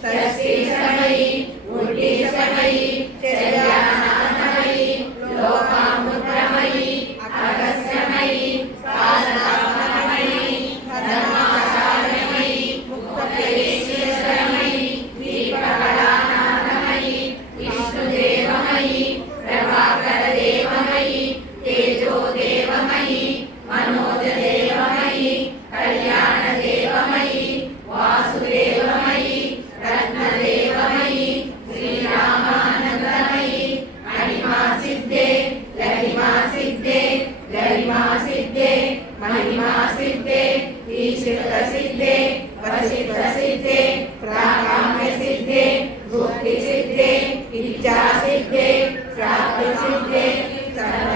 Thursday महिमा सिद्धे ईशित सिद्धे वसित सिद्धे प्राकाम्य सिद्धे भुक्ति सिद्धे इच्छा सिद्धे प्राप्ति सिद्धे सर्व